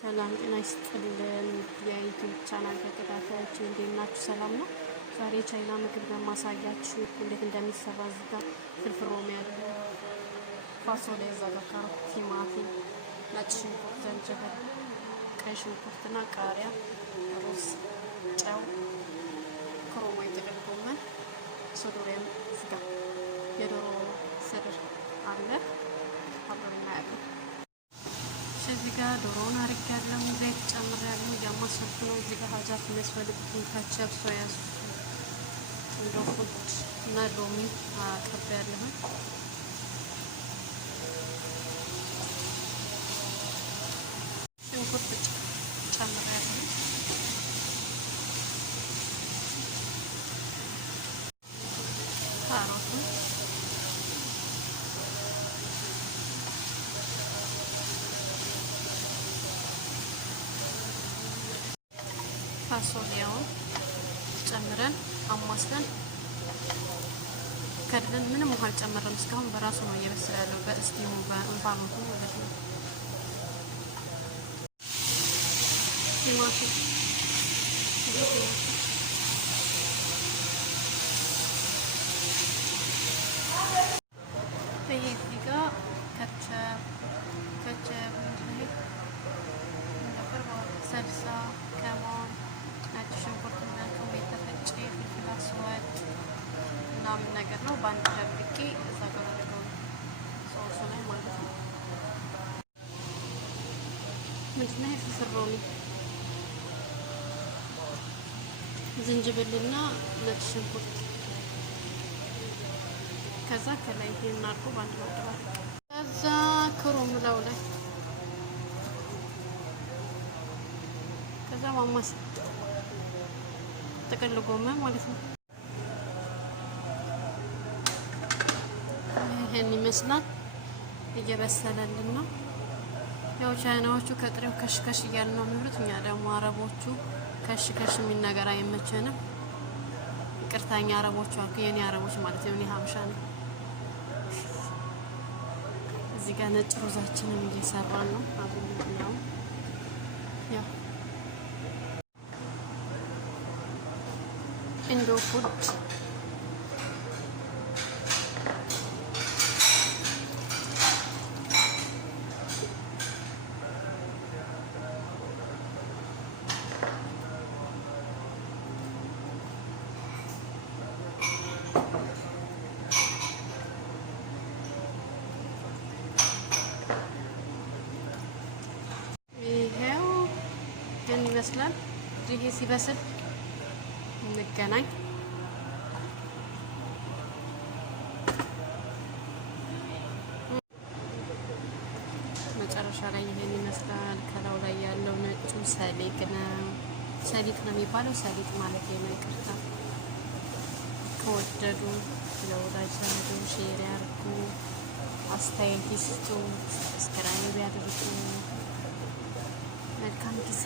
ሰላም ጤና ይስጥልን የዩቲዩብ ቻናል ተከታታዮች እንዴት ናችሁ? ሰላም ነው። ዛሬ ቻይና ምግብ በማሳያችሁ እንዴት እንደሚሰራ እዚህ ጋር ፍልፍል ሮሚ ያለ ፋሶሊያ፣ እዛ ጋር ካሮት፣ ቲማቲም፣ ነጭ ሽንኩርት፣ ዝንጅብል፣ ቀይ ሽንኩርትና ቃሪያ፣ ሩዝ፣ ጨው፣ ክሮሞ፣ ጥቅል ጎመን፣ ሶዶሪያም፣ እዚህ ጋር የዶሮ ስድር አለ አብረን እናያለን። እዚህ ጋር ዶሮውን አድርጌያለሁ፣ ዘይት ጨምሬያለሁ፣ እያማሰልኩ ነው። እዚህ ጋር ሀጃት የሚያስፈልጉትን ካቸፕ፣ ሶያ ሶስ፣ ቁንዶ እና ሎሚ አቅርቤያለሁ። ሽንኩርት ጨምሬያለሁ። ካሮቱን ፋሶሊያውን ጨምረን አማስለን ከድነን ምንም ውሃ አልጨመረም። እስካሁን በራሱ ነው እየበሰለ ያለው በስቲሙ በእንፋሎቱ ማለት ነው። ቲማቲም እዚህ ጋር ከቸብ ሰልሳ ከሞን ነጭ ሽንኩርትና ቶሜ የተፈጨ ፍልፍል አስዋድ ምናምን ነገር ነው በአንድ ደብቄ እዛ ጋር አድርገው ሶሱ ላይ ማለት ነው። ምንድን ነው ፍልፍል ሮሚ፣ ዝንጅብልና ነጭ ሽንኩርት ከዛ ከላይ ይሄን አድርጎ በአንድ ማድረግ ከዛ ክሮም ላው ላይ ከዛ ማማስ ጥቅል ጎመን ማለት ነው። ይሄን ይመስላል እየበሰለልን ነው። ያው ቻይናዎቹ ከጥሬው ከሽከሽ እያሉ ነው የሚሉት፣ እኛ ደግሞ አረቦቹ ከሽከሽ የሚል ነገር አይመቸንም። ይቅርታኛ አረቦቹ አልኩ፣ የኔ አረቦች ማለት ነው። እኔ ሀበሻ ነኝ። እዚህ ጋር ነጭ ሩዛችንን እየሰራን ነው አብረን ያው ኢንዶ ፉድ ይሄው ግን ይመስላል። ይሄ ሲበስል እንገናኝ። መጨረሻ ላይ ይሄን ይመስላል። ከላው ላይ ያለው ነጩ ሰሊጥ ነው። ሰሊጥ ነው የሚባለው፣ ሰሊጥ ማለት ነው። ይቅርታ። ከወደዱ ለወዳጅ ዘመዶ ሼር ያርጉ፣ አስተያየት ይስጡ፣ ሰብስክራይብ ያድርጉ። መልካም ጊዜ